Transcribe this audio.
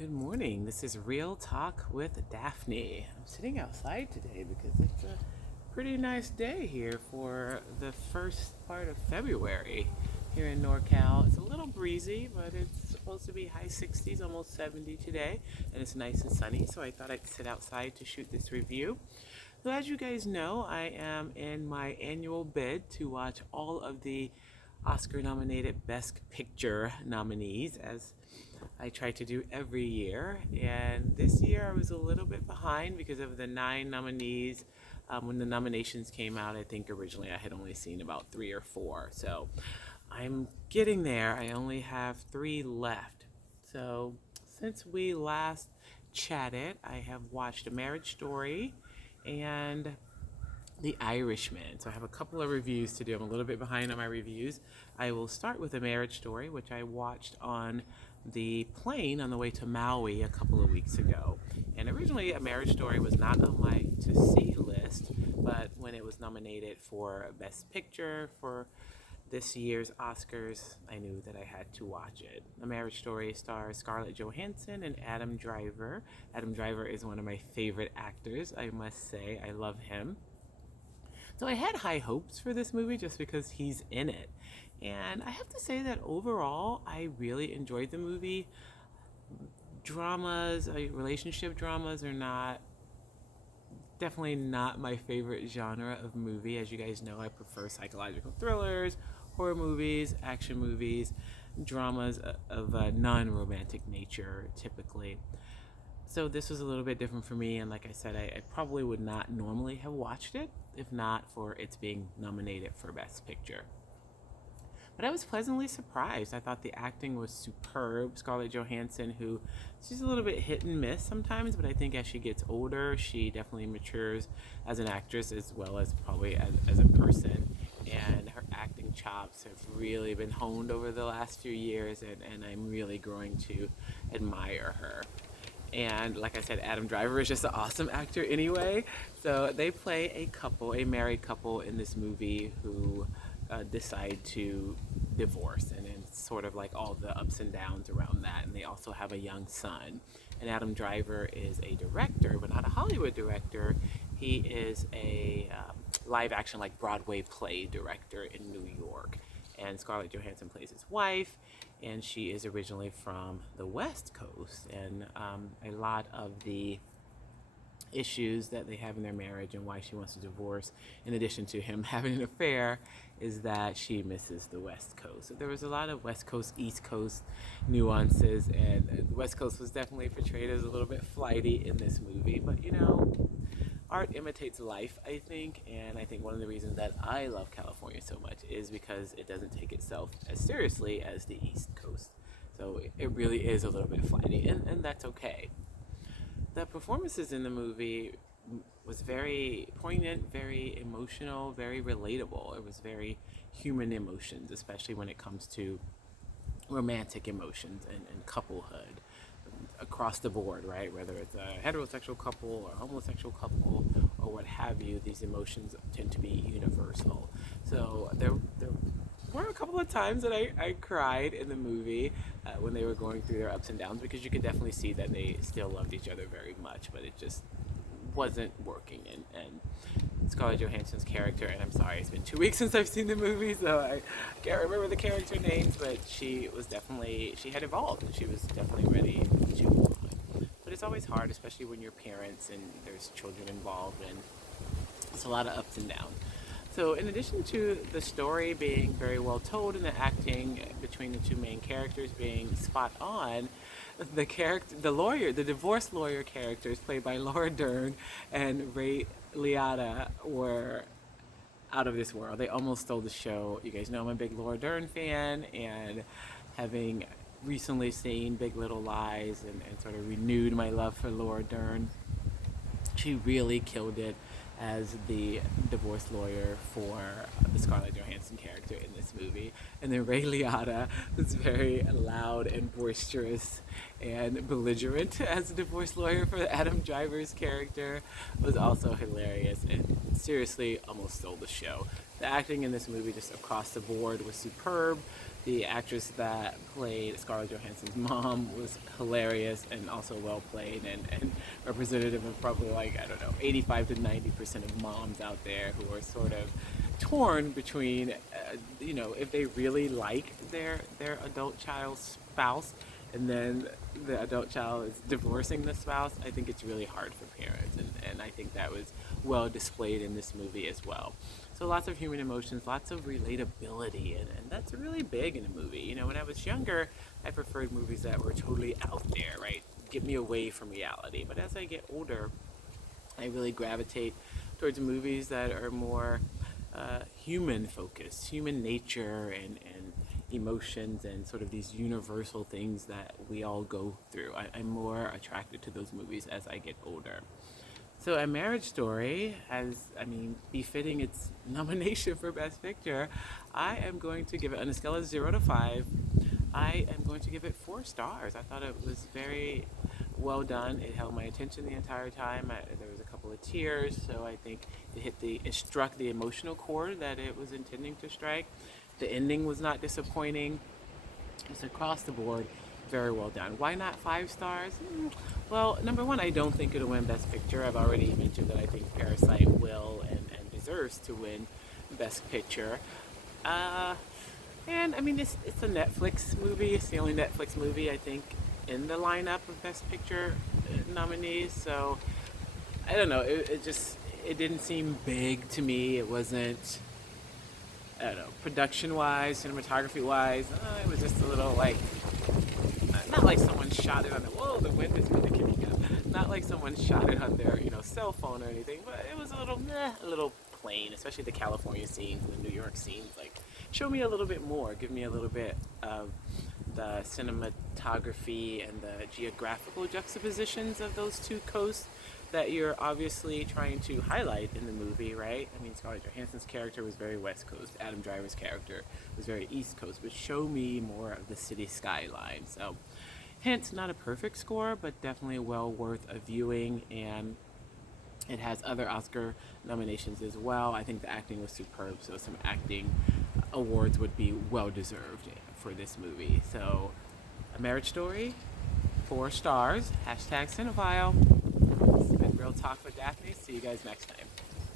Good morning. This is Real Talk with Daphne. I'm sitting outside today because it's a pretty nice day here for the first part of February here in NorCal. It's a little breezy, but it's supposed to be high 60s, almost 70 today, and it's nice and sunny, so I thought I'd sit outside to shoot this review. So as you guys know, I am in my annual bid to watch all of the Oscar-nominated Best Picture nominees, as I try to do every year. And this year I was a little bit behind because of the 9 nominees. When the nominations came out, I think originally I had only seen about 3 or 4. So I'm getting there. I only have 3 left. So since we last chatted, I have watched A Marriage Story and The Irishman. So I have a couple of reviews to do. I'm a little bit behind on my reviews. I will start with A Marriage Story, which I watched on the plane on the way to Maui a couple of weeks ago. And originally, A Marriage Story was not on my to-see list, but when it was nominated for Best Picture for this year's Oscars, I knew that I had to watch it. A Marriage Story stars Scarlett Johansson and Adam Driver. Adam Driver is one of my favorite actors, I must say. I love him. So I had high hopes for this movie just because he's in it. And I have to say that overall, I really enjoyed the movie. Relationship dramas are definitely not my favorite genre of movie. As you guys know, I prefer psychological thrillers, horror movies, action movies, dramas of a non-romantic nature typically. So this was a little bit different for me, and like I said, I probably would not normally have watched it if not for its being nominated for Best Picture. But I was pleasantly surprised. I thought the acting was superb. Scarlett Johansson, she's a little bit hit and miss sometimes, but I think as she gets older, she definitely matures as an actress as well as probably as a person. And her acting chops have really been honed over the last few years, and I'm really growing to admire her. And like I said, Adam Driver is just an awesome actor anyway. So they play a married couple in this movie who decide to divorce, and it's sort of like all the ups and downs around that. And they also have a young son. And Adam Driver is a director, but not a Hollywood director. He is a live action, like Broadway play director in New York. And Scarlett Johansson plays his wife, and she is originally from the West Coast. And a lot of the issues that they have in their marriage and why she wants to divorce, in addition to him having an affair, is that she misses the West Coast. So there was a lot of West Coast, East Coast nuances, and the West Coast was definitely portrayed as a little bit flighty in this movie. But art imitates life, I think, and I think one of the reasons that I love California so much is because it doesn't take itself as seriously as the East Coast. So it really is a little bit flighty, and that's okay. The performances in the movie was very poignant, very emotional, very relatable. It was very human emotions, especially when it comes to romantic emotions and couplehood across the board, right? Whether it's a heterosexual couple or a homosexual couple or what have you, these emotions tend to be universal. So there were a couple of times that I cried in the movie when they were going through their ups and downs, because you could definitely see that they still loved each other very much, but it just wasn't working. And Scarlett Johansson's character, and I'm sorry, it's been 2 weeks since I've seen the movie, so I can't remember the character names, but she had evolved, and she was definitely ready to move on. But it's always hard, especially when you're parents and there's children involved, and it's a lot of ups and downs. So in addition to the story being very well told and the acting between the 2 main characters being spot on, the divorce lawyer characters played by Laura Dern and Ray Liotta were out of this world. They almost stole the show. You guys know I'm a big Laura Dern fan, and having recently seen Big Little Lies and sort of renewed my love for Laura Dern, she really killed it as the divorce lawyer for the Scarlett Johansson character in this movie. And then Ray Liotta was very loud and boisterous and belligerent as a divorce lawyer for Adam Driver's character. Was also hilarious and seriously almost stole the show. The acting in this movie just across the board was superb. The actress that played Scarlett Johansson's mom was hilarious and also well played, and representative of probably, like, I don't know, 85 to 90% of moms out there who are sort of torn between, if they really like their adult child's spouse, and then the adult child is divorcing the spouse. I think it's really hard for parents, and I think that was well displayed in this movie as well. So lots of human emotions, lots of relatability, and that's really big in a movie. When I was younger, I preferred movies that were totally out there, right? Get me away from reality. But as I get older, I really gravitate towards movies that are more human focused, human nature and emotions and sort of these universal things that we all go through. I'm more attracted to those movies as I get older. So A Marriage Story, befitting its nomination for Best Picture, I am going to give it, on a scale of 0 to 5, I am going to give it 4 stars. I thought it was very well done. It held my attention the entire time. There was a couple of tears, so I think it struck the emotional chord that it was intending to strike. The ending was not disappointing. It's across the board very well done. Why not 5 stars? Well, number one, I don't think it'll win Best Picture. I've already mentioned that I think Parasite will and deserves to win Best Picture. It's a Netflix movie. It's the only Netflix movie, I think, in the lineup of Best Picture nominees. So, I don't know. It didn't seem big to me. It wasn't, I don't know, production-wise, cinematography-wise. It was just a little, not like someone shot it on the wind is kind of kicking up. Not like someone shot it on their, cell phone or anything, but it was a little plain, especially the California scenes and the New York scenes. Show me a little bit more. Give me a little bit of the cinematography and the geographical juxtapositions of those two coasts that you're obviously trying to highlight in the movie, right? Scarlett Johansson's character was very West Coast. Adam Driver's character was very East Coast. But show me more of the city skyline. So, hence, not a perfect score, but definitely well worth a viewing. And it has other Oscar nominations as well. I think the acting was superb, so some acting awards would be well deserved for this movie. So, A Marriage Story, 4 stars. #Cinephile. It's been Real Talk with Daphne. See you guys next time.